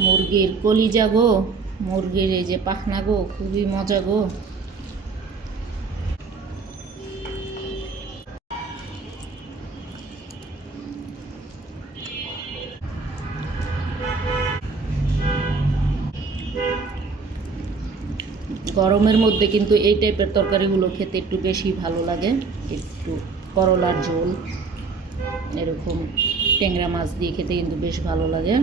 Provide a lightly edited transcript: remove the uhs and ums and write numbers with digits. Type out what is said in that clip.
মুরগির কলিজা গো, মুরগির এই যে পাখনা গো, খুবই মজা গো। গরমের মধ্যে কিন্তু এই টাইপের তরকারিগুলো খেতে একটু বেশি ভালো লাগে। একটু করলার ঝোল, এরকম ট্যাংরা মাছ দিয়ে খেতে কিন্তু বেশ ভালো লাগে।